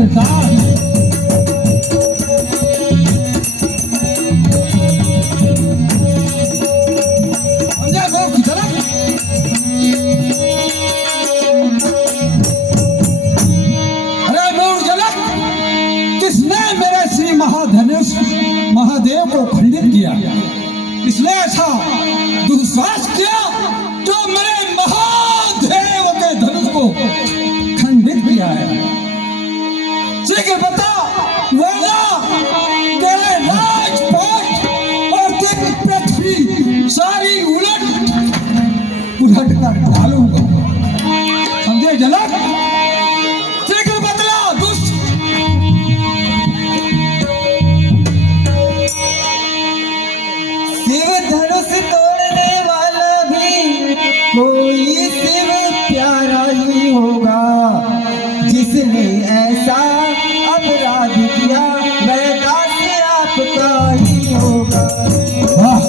सरदार। समझा गो कितना? अरे गौर जनक, किसने मेरे श्री महाधनुष महादेव को खंडित किया? किसने ऐसा दुस्साहस किया जो मेरे महादेव के धनुष को खंडित किया है? शीघ्र बता, वरना तेरे राजपाट और तेरी पृथ्वी सारी उलट कर डालूंगा। समझे जनक? शीघ्र बतला दुष्ट। शिव धनुष तोड़ने वाला भी कोई शिव प्यारा ही होगा। जिसने ऐसा अपराध किया वह दास आपका ही होगा। वाह!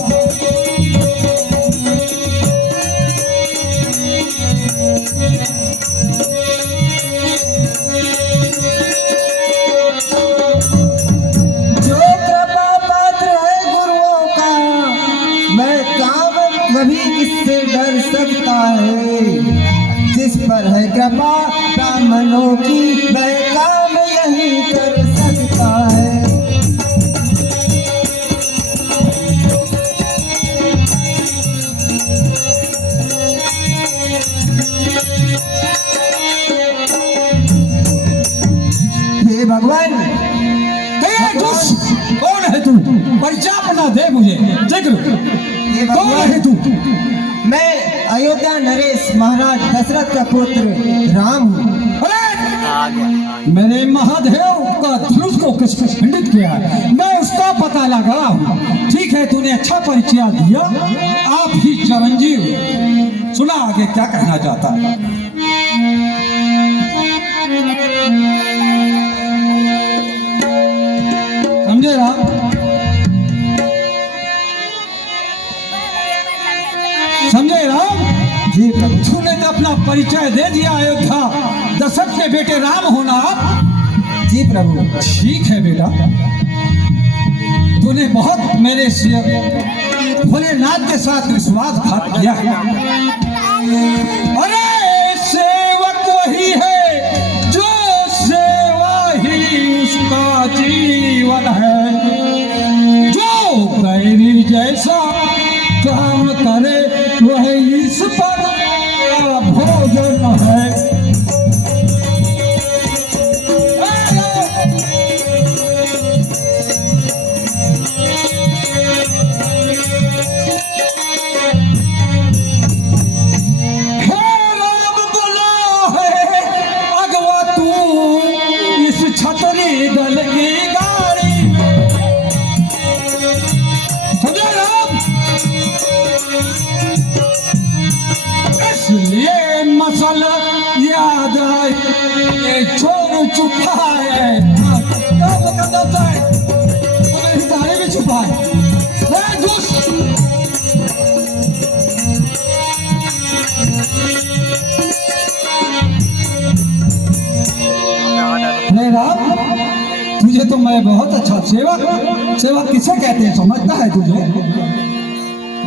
जो कृपा पात्र है गुरुओं का वह काम कभी किससे डर सकता है। जिस पर है कृपा ब्राह्मणों की वह काम यही कर सकता है। हे भगवान, हे दुष्ट, कौन है तू? परिचय अपना दे मुझे। शीघ्र, हे कौन भगवान, है तू? मैं अयोध्या नरेश महाराज दशरथ का पुत्र राम हूँ। अरे! मेरे महादेव का धनुष को किसने खंडित किया है? मैं उसका पता लगा रहा हूँ। ठीक है, तूने अच्छा परिचय दिया। आप ही चिरंजीव। सुना आगे क्या कहना चाहता है? समझे राम? समझे राम? जी प्रभु। तूने तो अपना परिचय दे दिया। अयोध्या दशरथ के बेटे राम होना आप। जी प्रभु। ठीक है बेटा, तूने बहुत मेरे भोलेनाथ के साथ विश्वासघात किया है। अरे सेवक वही है जो सेवा ही उसका जीवन है। जो बैरी जैसा काम करे वह इस पर भोजन है। छतरी दल की गाड़ी। समझे राम? इसलिए मसला याद आए, ये छोड़ चुका है। क्या करना है? हमें तारे में छुपा है। दुष्ट, राम, तुझे तो मैं बहुत अच्छा सेवक किसे कहते हैं समझता है तुझे?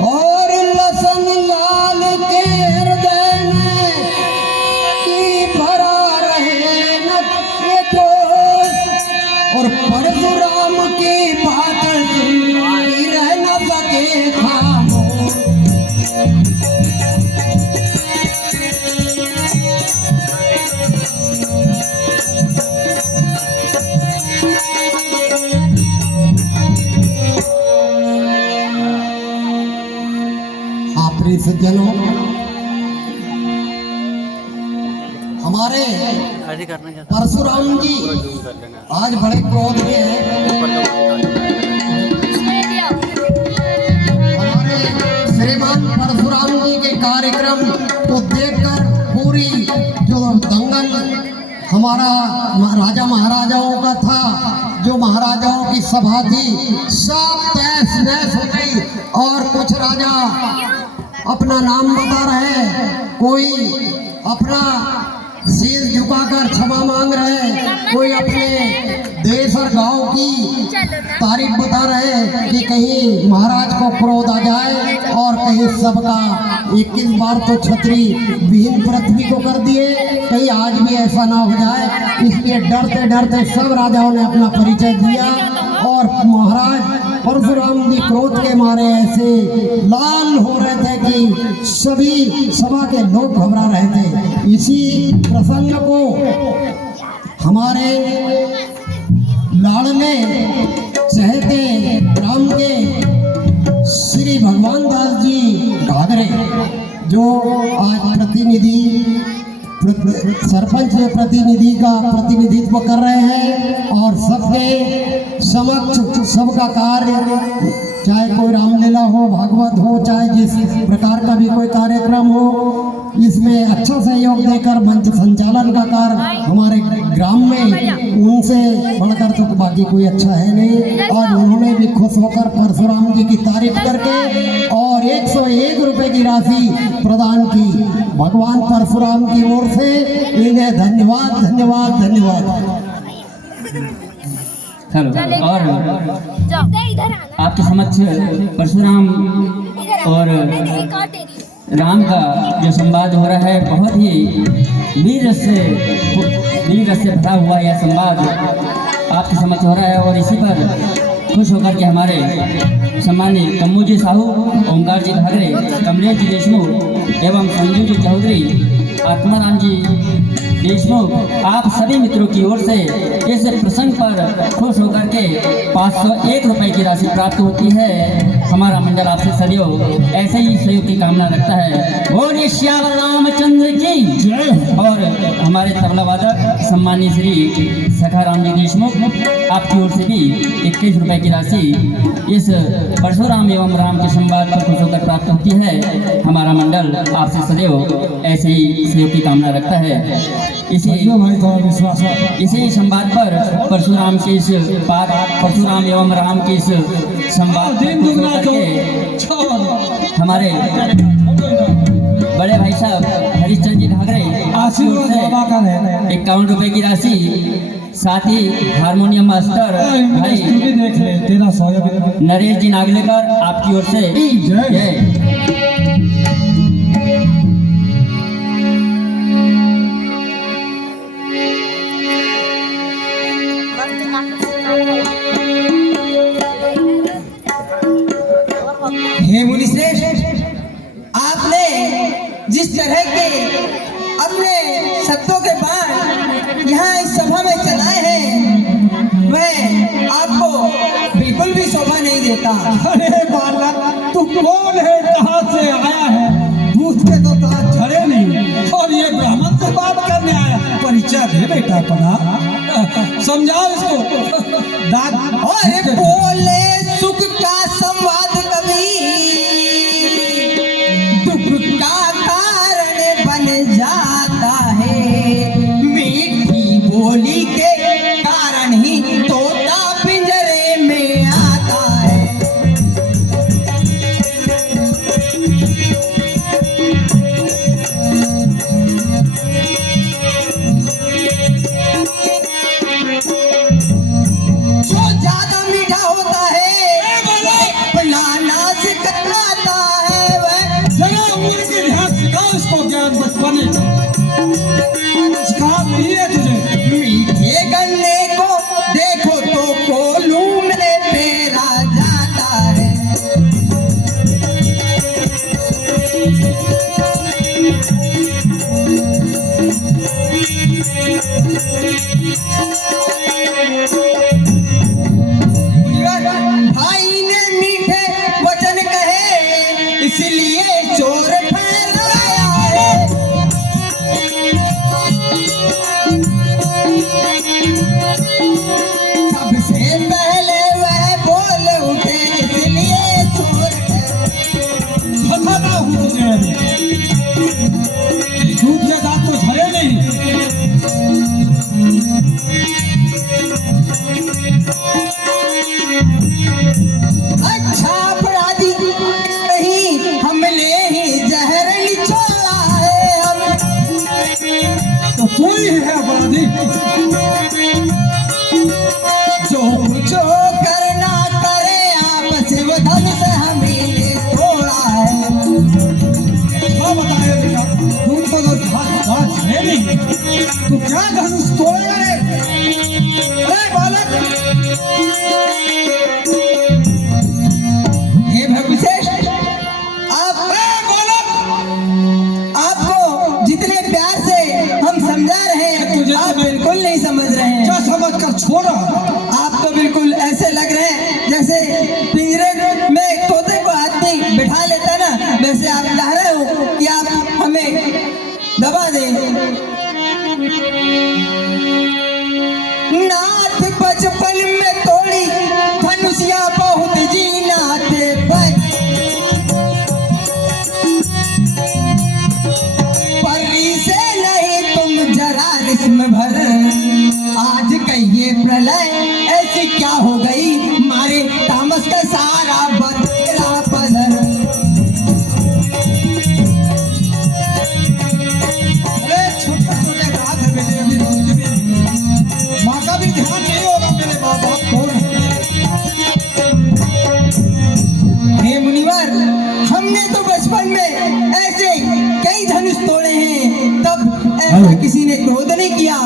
और लसन लाल के हृदय में की भरा रहे न ये जोश। और परशुराम की बात सुनी रह न सके खामोश। सज्जनों, हमारे परशुराम जी आज बड़े क्रोध में हैं। हमारे श्रीमान परशुराम जी के कार्यक्रम को देखकर पूरी जो दंगल हमारा राजा महाराजाओं का था, जो महाराजाओं की सभा थी, सब तहस नहस हो गई। और कुछ राजा अपना नाम बता रहे, कोई अपना शीश झुकाकर क्षमा मांग रहे, कोई अपने देश और गांव की तारीफ बता रहे कि कहीं महाराज को क्रोध आ जाए और कहीं सबका 21 बार तो छतरी विहीन पृथ्वी को कर दिए, कहीं आज भी ऐसा ना हो जाए। इसलिए डरते डरते सब राजाओं ने अपना परिचय दिया और महाराज परशुराम जी क्रोध के मारे ऐसे लाल हो रहे थे कि सभी सभा के लोग घबरा रहे थे। इसी प्रसंग को हमारे लाड़ले चहेते राम के श्री भगवान दास जी घाघरे, जो आज सरपंच प्रतिनिधि का प्रतिनिधित्व कर रहे हैं और सबके समक्ष सबका कार्य, चाहे कोई रामलीला हो, भागवत हो, चाहे जिस प्रकार का भी कोई कार्यक्रम हो, इसमें अच्छा सहयोग देकर मंच संचालन का कार्य हमारे ग्राम में उनसे बढ़कर तो बाकी कोई अच्छा है नहीं। और उन्होंने भी खुश होकर परशुराम जी की तारीफ करके और 101 रुपए की राशि प्रदान की। भगवान परशुराम की ओर से इन्हें धन्यवाद धन्यवाद धन्यवाद। चलो, और आपके समक्ष परशुराम और राम का जो संवाद हो रहा है, बहुत ही वीर से भरा हुआ यह संवाद आपके समक्ष हो रहा है। और इसी पर खुश होकर के हमारे सम्मानित कम्मू जी साहू, ओंकार जी घाघरे, कमलेश जी देशमुख एवं संजू जी चौधरी, आत्माराम जी देशमुख, आप सभी मित्रों की ओर से इस प्रसंग पर खुश होकर के 501 रुपए की राशि प्राप्त होती है। हमारा मंडल आपसे सदैव ऐसे ही सहयोग की कामना रखता है। बोलिए श्याम रामचंद्र की जय। और हमारे तबला वादक सम्मानीय श्री सखाराम जी देशमुख, आपकी ओर से भी 21 रुपए की राशि इस परशुराम एवं राम के संवाद पर खुश होकर प्राप्त होती है। हमारा मंडल आपसे सदैव ऐसे ही सहयोग की कामना रखता है। इसी संवाद पर परशुराम के इस परशुराम एवं राम के इस संवाद हमारे बड़े भाई साहब हरिश्चंद्र जी घाघरे 51 रुपए की राशि, साथ ही हारमोनियम मास्टर भाई नरेश जी नागलेकर, आपकी ओर से जय। हे मुनि श्रेष्ठ, आपने जिस तरह के अपने शब्दों के बाद यहाँ इस सभा में चलाए हैं, वह आपको बिल्कुल भी शोभा नहीं देता। अरे बालक, तू कौन है, कहाँ से आया है? पूछ के तो कहाँ झड़े नहीं और ये ब्राह्मण से बात करने आया। परिचय दे बेटा अपना, समझाओ इसको। और बोले सुख का संवाद कभी दुख का कारण बन जाता है। मीठी बोली के कारण ही तोता पिंजरे में आता है। जो ज्यादा मीठा होता है अपना नाश कराता है। वह जरा उम्र के ध्यान सिखाओ इसको, ज्ञान बचपने सिखा दिए तुझे। मीठे गन्ने को देखो तो कोलू में पेरा जाता है। भाई ने मीठे वचन कहे, इसलिए चोर ठहराया है। सबसे पहले वह बोल उठे, इसलिए चोर बताता हूँ तुझे, दूध के दांत तो झरे नहीं। अच्छा अपराधी नहीं, हमने ही जहर निचोड़ा है। हम तो तू नाथ बचपन में तोड़ी धनुषिया बहुत जीना थे परी से नहीं तुम जरा रिस्म भर आज कहिए प्रलय ऐसी क्या हो गई मारे तामस का सारा बतेरा पदर। अरे छोटे छोटे बात है बेटे, अभी दूध भी नहीं। माँ का भी ध्यान नहीं होगा मेरे माँ बाप कौन है? हे मुनिवर, हमने तो बचपन में ऐसे कई धनुष तोड़े हैं, तब ऐसा किसी ने क्रोध नहीं किया,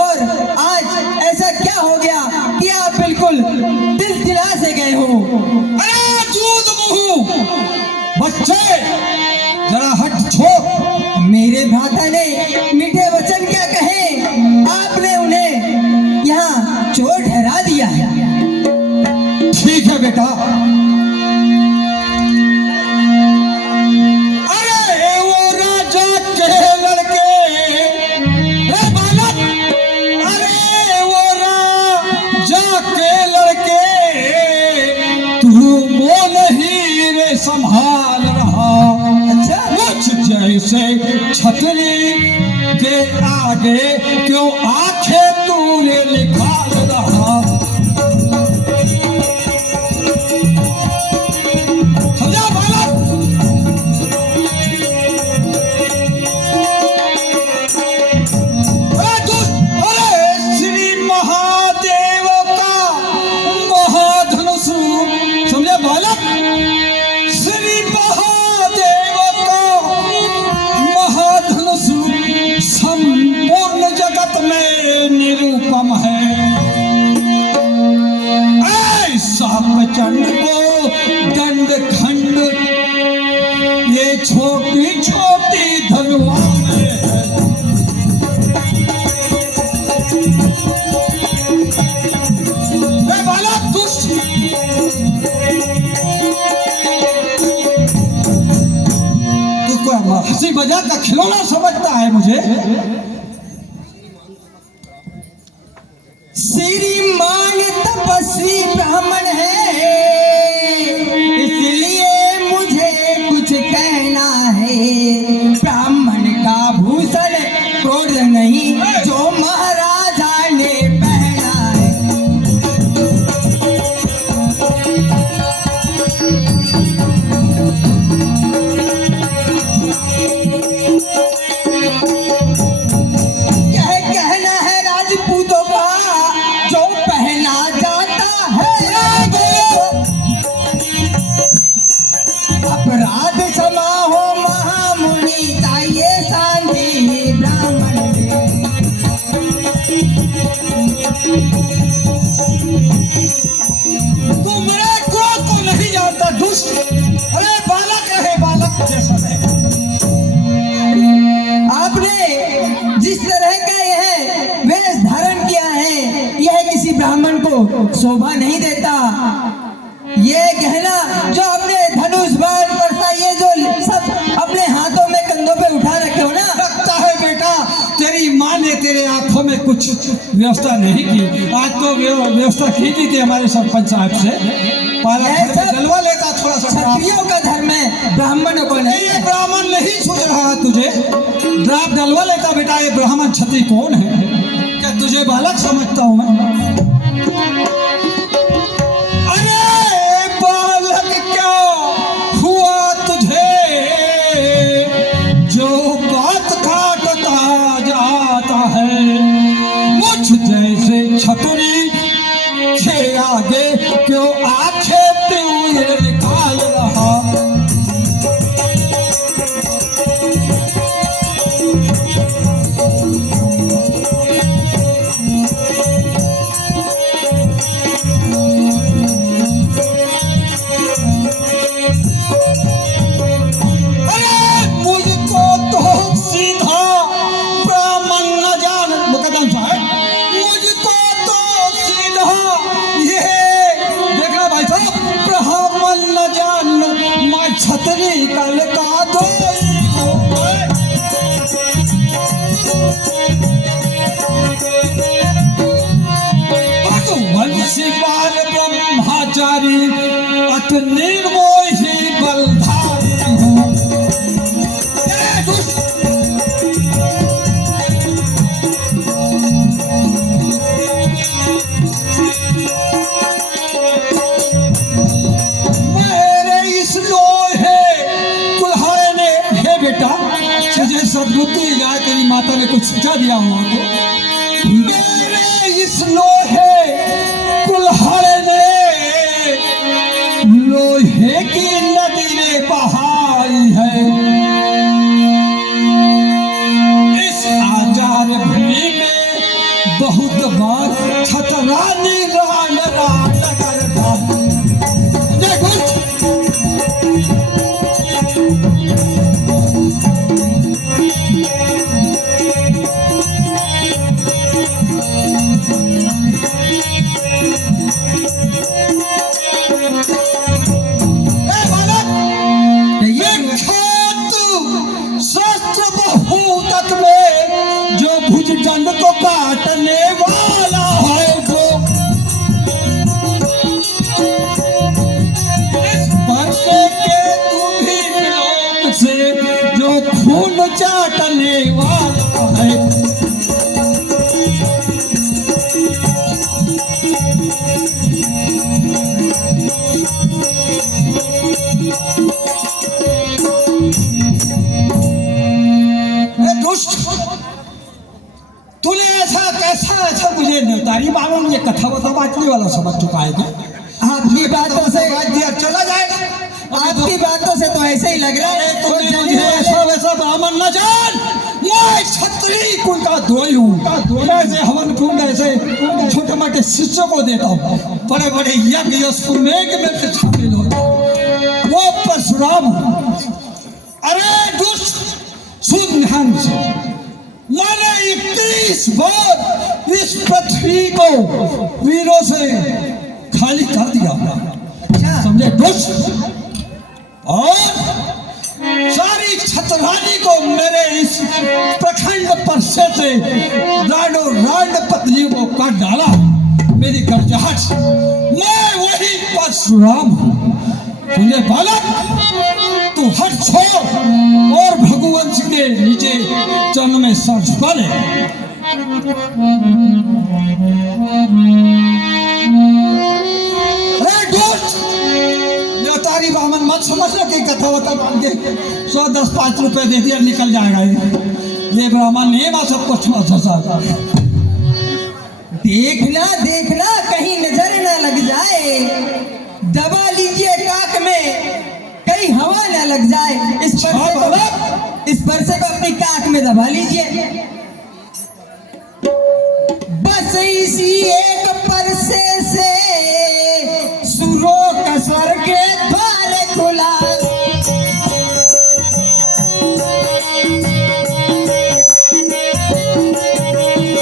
और आज ऐसा क्या हो गया कि आप बिल्कुल दिल दिला से गए हो। अरे दूध मुंह बच्चे, जरा हट छोड़। मेरे भ्राता ने मीठे वचन क्या कहे, आपने उन्हें यहाँ चोर ठहरा दिया है। ठीक है बेटा। अरे वो राजा के लड़के, ए बालक, अरे वो राजा के लड़के, तू मोल ही रे संभाल रहा। अच्छा, मुझ जैसे छतरी के आगे क्यों आंखें तूने निकाल रहा। समझा बालक? अरे दुष्ट, अरे श्री महादेव का महाधनुष, समझे बालक? श्री महादेव का महाधनुष संपूर्ण जगत में निरूपम है। ऐसा प्रचंड को दंड खंड ये छोटी छोटी धनुआ में है। ए बालक दुष्ट, तू को हंसी मजाक का खिलौना समझता है मुझे? श्रीमान तपस्वी ब्राह्मण है, इसलिए मुझे कुछ कहना है। ब्राह्मण का भूषण क्रोध नहीं, जो महाराजा ने पहना है। यह कहना है राजपूतों का, जो पहना जाता है। अपराध क्षमा हो महामुनि, चाहिए शांति ब्राह्मण में। तू मेरे क्रोध को नहीं जानता दुष्ट। अरे बालक रहे बालक जैसा है। आपने जिस तरह का यह वेश धारण किया है, यह किसी ब्राह्मण को शोभा नहीं देता। ये कहना जो आपने धनुष बाण परसा, ये जो सब अपने हाथों में कंधों पे उठा रखे हो ना, लगता है बेटा तेरी माँ ने तेरे आंखों में कुछ व्यवस्था नहीं की। आज तो व्यवस्था की थी हमारे सरपंच साहब से, ऐसा जलवा लेता थोड़ा सा। क्षत्रियों का धर्म है, ब्राह्मणों को नहीं। ये ब्राह्मण नहीं सूझ रहा तुझे? ड्राप डलवा लेता बेटा। ये ब्राह्मण क्षत्रिय कौन है? क्या तुझे बालक समझता हूं मैं? अरे बालक क्या हुआ तुझे, जो बात काटता जाता है। मुझ जैसे छतरी के आगे क्यों आंखें तू निकाल रहा। तो निर्मोही बलधारी हूँ। ए दुष्ट! मेरे इस लोहे कुल्हाड़े ने, हे बेटा, तुझे सद्बुद्धि या तेरी माता ने कुछ शिक्षा दिया हुआ तो मेरे इस लोहे कुल्हाड़े ने लोहे की नदी ने बहाई है। इस आजार भूमि में बहुत बार छतरानी रान रान करता हूँ। देखो दंड को काटने वाला है जो इस वर्षे के तुम्ही लोग से जो खून चाटने वाला है। दुष्ट, तूने ऐसा मुझे तारी बाबा ये कथा वथा बांटने वाला समझ चुका है क्या? आपकी बातों से दिया चला जाएगा। आपकी बातों से तो ऐसे ही लग रहा है। तुमने मुझे ऐसा वैसा ब्राह्मण न जान, मैं क्षत्रिय कुल का द्रोही हूँ। ऐसे हवन कुंड ऐसे छोटे मोटे शिष्यों को देता हूँ, बड़े बड़े यज्ञ यज्ञ में शामिल होता हूँ। वो परशुराम हूँ। अरे दुष्ट, सुन ध्यान से, मैंने 31 बार इस पृथ्वी को वीरों से खाली कर दिया, समझे दुष्ट? और सारी छतरानी को मेरे इस प्रखंड परसे से राडो राड पत्नियों को काट डाला। मेरी गर्जाहट से मैं वही परशुराम हूँ। तुझे बालक, तू हट छोड़ और भगवंश के नीचे चरण में सर झुका ले। अरे दोस्त, ये तारी बामन मत समझना कि कथा वथा बांध के 100, 10, 5 रुपए दे दिया निकल जाएगा। ये ब्राह्मण नहीं मां सब कुछ देखना देखना कहीं नजर न लग जाए, दबा लीजिए काक में कहीं हवा न लग जाए। इस परसे को अपनी काक में दबा लीजिए। बस इसी एक परसे से सुरों का स्वर के द्वार खुला।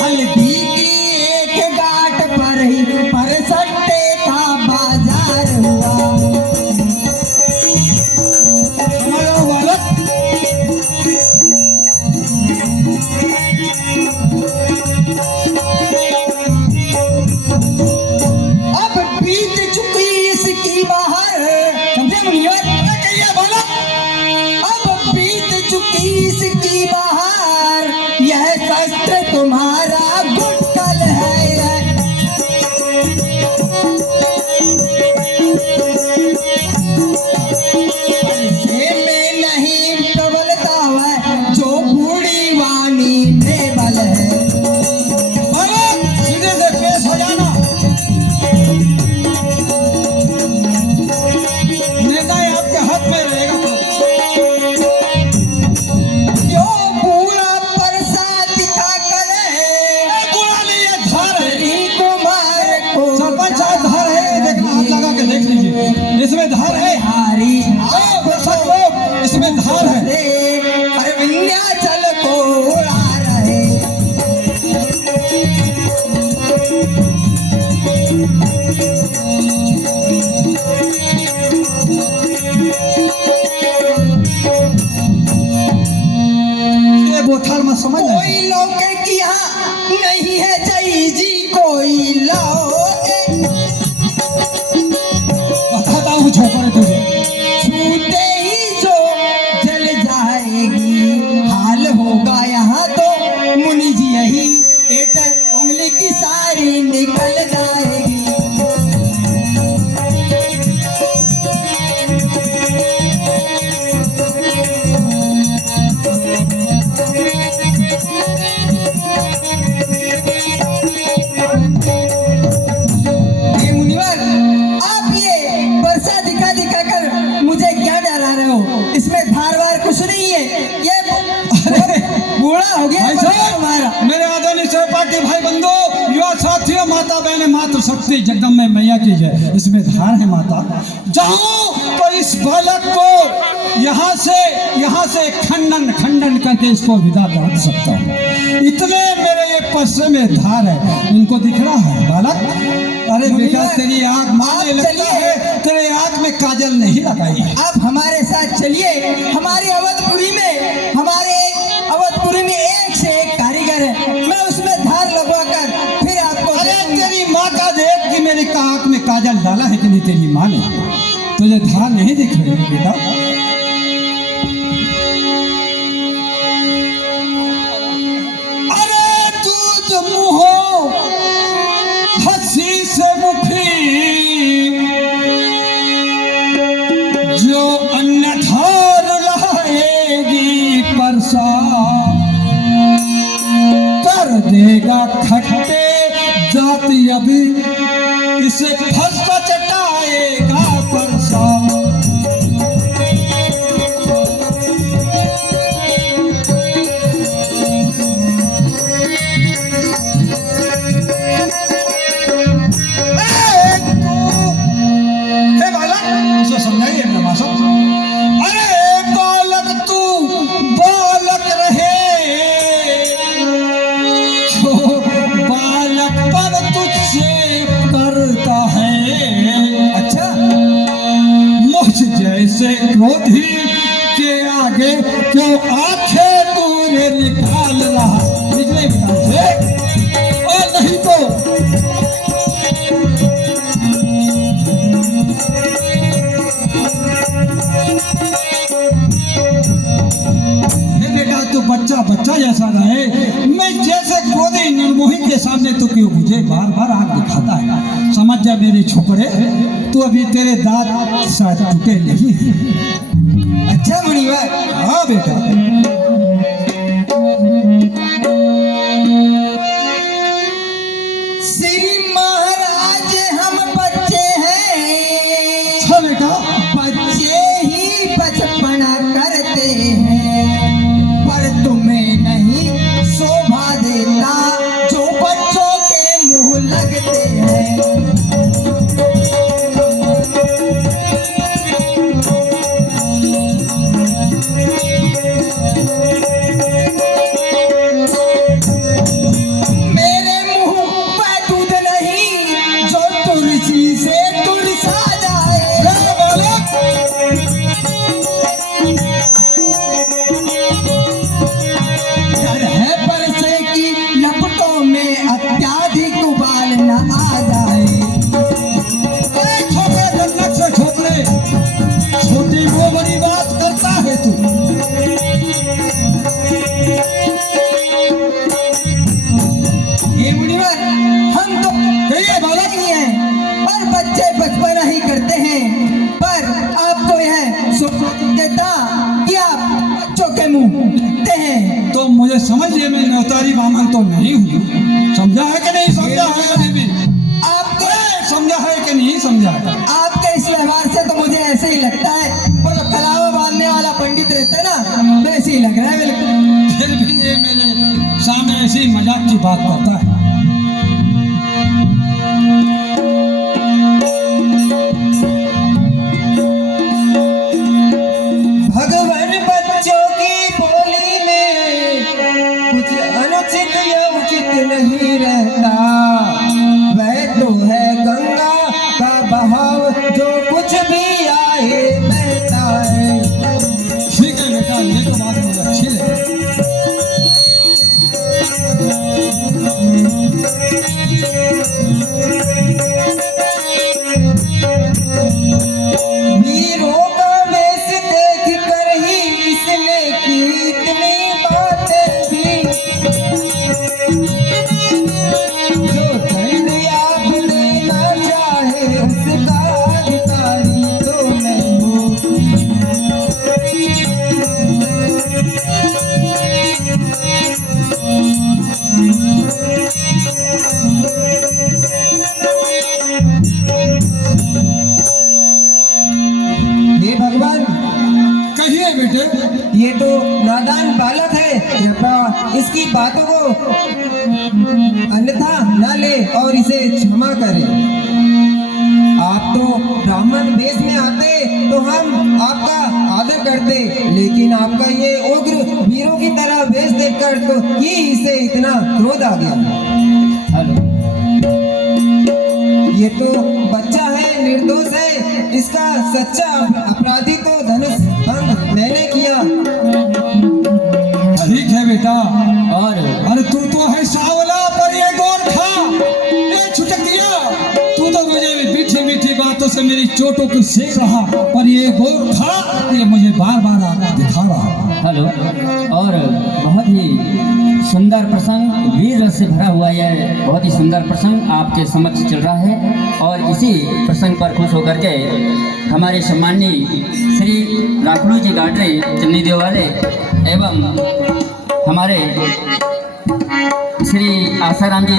हल्दी की एक गांठ पर ही परसट्टे का बाजार हुआ। अब बीत चुकी इसकी बाहर, समझे मुनिवर? अब बीत चुकी इसकी बाहर, यह शस्त्र तुम्हारा गुटकल है। परसे में नहीं प्रबलता है जो बूढ़ी वाणी में बल है। सीधे से पेश हो जाना। निर्णय आपके हाथ में रहेगा। जो बूढ़ा परसा दिखा करे, बुरा नहीं है, धार है। कुमार को सरपंच साहब धार है, देखना हाथ लगा के देख लीजिए, इसमें धार है। हारी सब लोग इसमें धार है। अरे विंध्याचल को उड़ा रहे। ये बोथार में समझ आए। कोई लौके की यहाँ नहीं है जय जी, कोई लौके। बताता हूँ छोकर निकल जाएगी। हे मुनिवर, आप ये वर्षा दिखा दिखा कर मुझे क्या डरा रहे हो? इसमें धार वार कुछ नहीं है, ये बूढ़ा हो गया भाई बच्चा साहब, तुम्हारा। मेरे आदरणीय सहपाठी भाई बंधु, युवा साथियों, माता बहने, मातृ शक्ति जगदम्बे मैया की जय। इसमें धार है माता, जाऊं तो इस बालक को यहाँ से खंडन करके इसको विदा कर सकता हूँ। इतने मेरे ये पस्से में धार है, इनको दिख रहा है बालक? अरे बेटा, तेरी आँख मारने लगता है, तेरे आँख में काजल नहीं लगाई है। आप हमारे साथ चलिए, हमारी अवधपुरी में एक से एक कारीगर है, मैं उसमें धार लगवा कर फिर आपको अरे दूंगा। तेरी माँ का देख कि मेरी आँख में काजल डाला है कि नहीं तेरी माँ ने? तुझे धार नहीं दिख रही है बेटा? अरे तू मुहो हंसी से मुखी, जो अन्य धार लाएगी परसा, कर देगा खट्टे जाति अभी, इसे फंसा चटाएगा परसा। हे बालक, उसे समझाइए अपना भाषा। अरे बालक, तू बालक रहे, जो बालक पर तुझसे करता है। अच्छा, मुझ जैसे क्रोधी के आगे क्यों आंखें तूने निकाल रहा? निकले बेटा से, और नहीं तो बेटा तू बच्चा जैसा रहे। मैं जैसे क्रोधी निर्मोही के सामने तो क्यों मुझे बार बार आग दिखाता है? समझ जा मेरे छोकरे, तू अभी तेरे दांत शायद टूटे नहीं हैं। अच्छा मुनिवर, हाँ बेटा, श्री महाराज हम बच्चे हैं, अच्छा बेटा, बच्चे ही बचपना करते हैं, पर तुम्हें नहीं शोभा देता जो बच्चों के मुंह लगते हैं। मेरे मुंह पे दूध नहीं जो तुलसी से तुलसा जाए। हे बालक, डर है परसे की लपटों में अत्याधिक उबाल न आ जाए। ए छोटे दन्नक से छोकरे, छोटी वो बड़ी बात करता है तू। ये मुनिवर, हम तो कहिए बालक। ही हैं और बच्चे बचपना ही करते हैं, पर आपको यह सुख देता कि आप बच्चों के मुंह देखते हैं। तो मुझे समझिए, मैं नौतारी बामन तो नहीं हूँ। समझा है कि नहीं समझा है? अभी भी आपको समझा है कि नहीं समझा है? आपके इस व्यवहार से तो मुझे ऐसे ही लगता है, वो जो कलावा बांधने वाला पंडित रहता है ना, वैसे ही लग रहा है बिल्कुल। फिर भी ये मेरे सामने ऐसी मजाक की बात करता है। भगवान बच्चों की बोली में कुछ अनुचित या उचित नहीं रहता, वह तो है गंगा का बहाव जो कुछ भी आए बहता है। ठीक है बेटा, ये तो बात मुझे अच्छी लगी। आप तो ब्राह्मण वेश में आते तो हम आपका आदर करते, लेकिन आपका ये उग्र वीरों की तरह वेश देखकर तो ही इसे इतना क्रोध आ गया। हेलो, ये तो बच्चा है, निर्दोष है, इसका सच्चा अपराधी तो धनुष भंग मैंने किया। ठीक है बेटा। और अरे तू तो है सावला पर ये गोरखा, ये छुटकिया, तू तो मुझे मीठी मीठी बातों से मेरी चोटों को सेक रहा, पर ये गोरखा ये मुझे बार बार दिखा रहा। हेलो, और बहुत ही सुंदर प्रसंग, वीर रस से भरा हुआ यह बहुत ही सुंदर प्रसंग आपके समक्ष चल रहा है। और इसी प्रसंग पर खुश होकर के हमारे सम्माननीय श्री राखड़ू जी गाडरे चन्नी देवाले एवं हमारे श्री आसाराम जी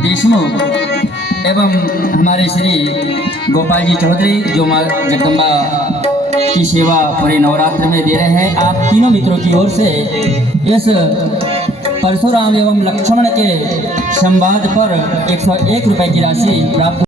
देशमुख एवं हमारे श्री गोपाल जी चौधरी जो माँ जगदम्बा की सेवा पूरे नवरात्र में दे रहे हैं, आप तीनों मित्रों की ओर से इस परशुराम एवं लक्ष्मण के संवाद पर 101 रुपए की राशि प्राप्त